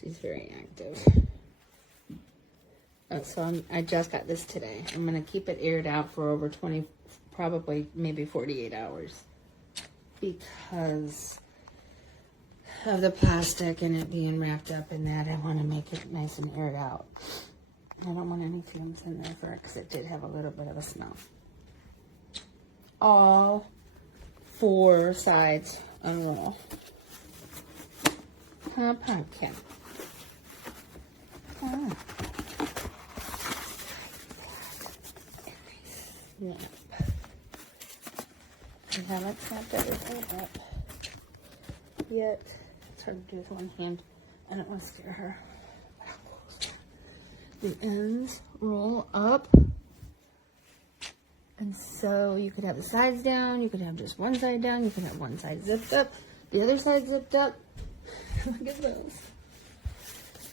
She's very active. Oh, so I just got this today. I'm going to keep it aired out for over 20, probably maybe 48 hours. Because of the plastic and it being wrapped up in that, I want to make it nice and aired out. I don't want any fumes in there for it because it did have a little bit of a smell. All 4 sides unroll. Pumpkin. Ah. Snap. I haven't snapped everything up yet. It's hard to do with one hand. I don't want to scare her. The ends roll up. And so you could have the sides down. You could have just one side down. You could have one side zipped up. The other side zipped up. Look at those.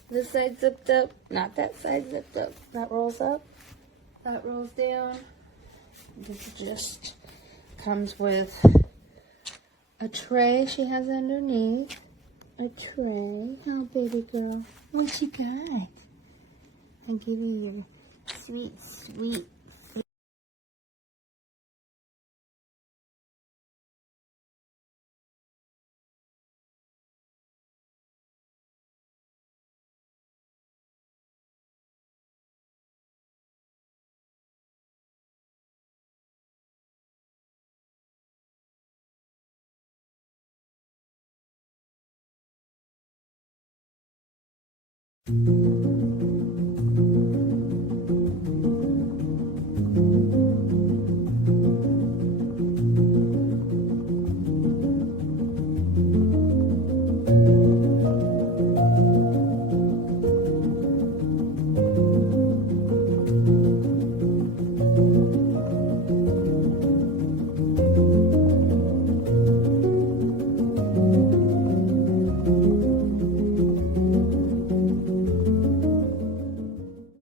This side zipped up. Not that side zipped up. That rolls up. That rolls down. This just comes with a tray she has underneath. A tray. Oh, baby girl. What you got? I'll give you your sweet, sweet.